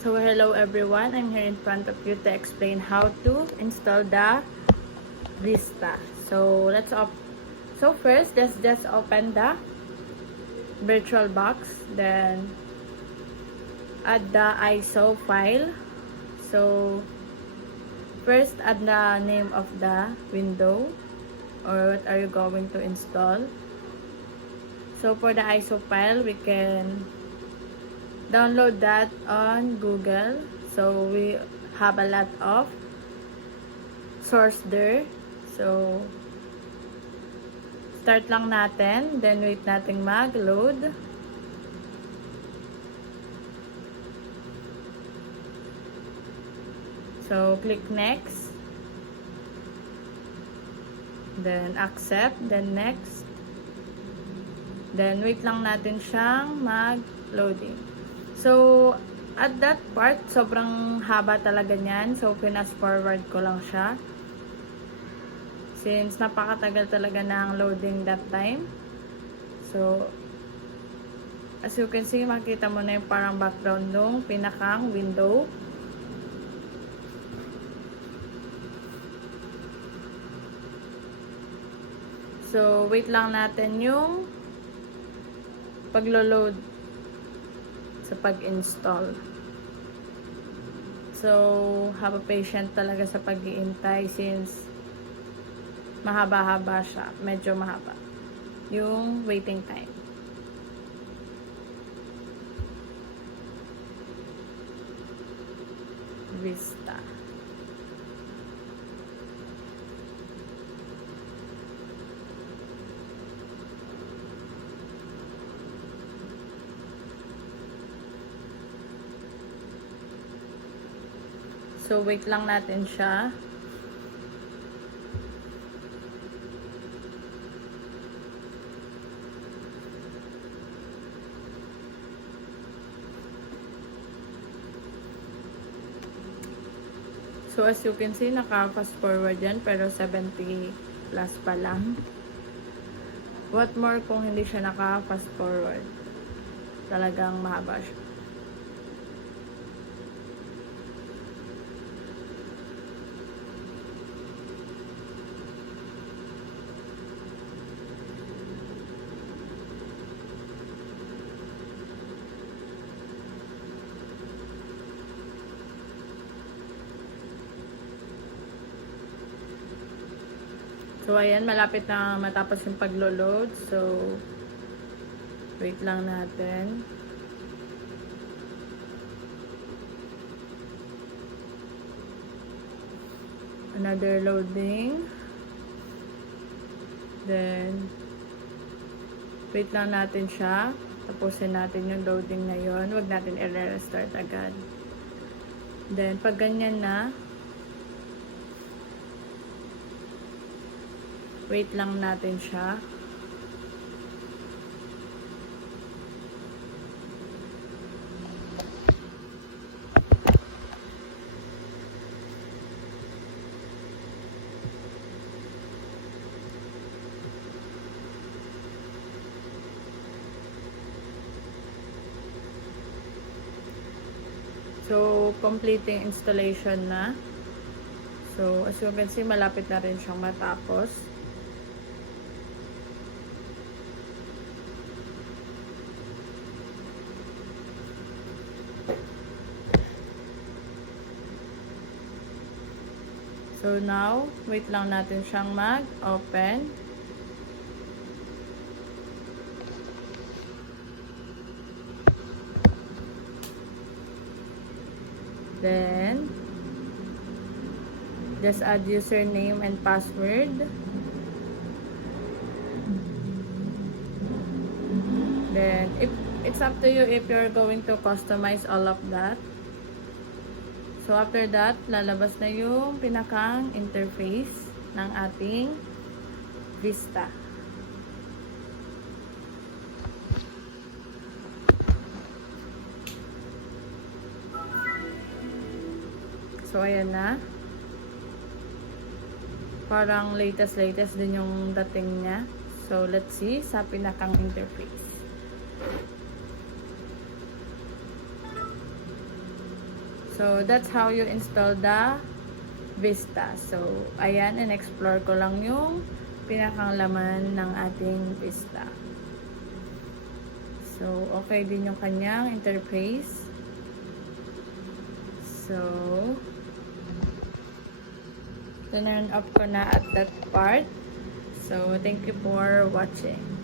So hello everyone, I'm here in front of you to explain how to install the Vista. So first, let's just open the virtual box, then add the ISO file. So first, add the name of the window or what are you going to install. So for the ISO file, we can download that on Google. So we have a lot of source there. So start lang natin, then wait natin mag-load. So click next, then accept, then next, then wait lang natin siyang mag-loading. So at that part, sobrang haba talaga niyan. So fast forward ko lang siya since napakatagal talaga ng loading that time. So as you can see, makita mo na yung parang background ng pinakang window. So wait lang natin yung paglo-load sa pag-install. So have a patient talaga sa pag-iintay since mahaba-haba siya, medyo mahaba yung waiting time. Vista. So wait lang natin siya. So as you can see, naka-fast forward yan, pero 70 plus pa lang. What more kung hindi siya naka-fast forward? Talagang mahaba siya. So ayan, malapit na matapos yung paglo-load. So wait lang natin. Another loading. Then wait lang natin siya. Tapusin natin yung loading na yun. Huwag natin i-restart agad. Then pag ganyan na, wait lang natin siya. So, completing installation na. So, as you can see, malapit na rin siyang matapos. So now, wait lang natin siyang mag-open. Then, just add username and password. Then, it's up to you if you're going to customize all of that. So after that, lalabas na yung pinakang interface ng ating Vista. So ayan na. Parang latest din yung dating niya. So let's see sa pinakang interface. So, that's how you install the Vista. So, ayan, in-explore ko lang yung pinakang laman ng ating Vista. So, okay din yung kanyang interface. So, turn off ko na at that part. So, thank you for watching.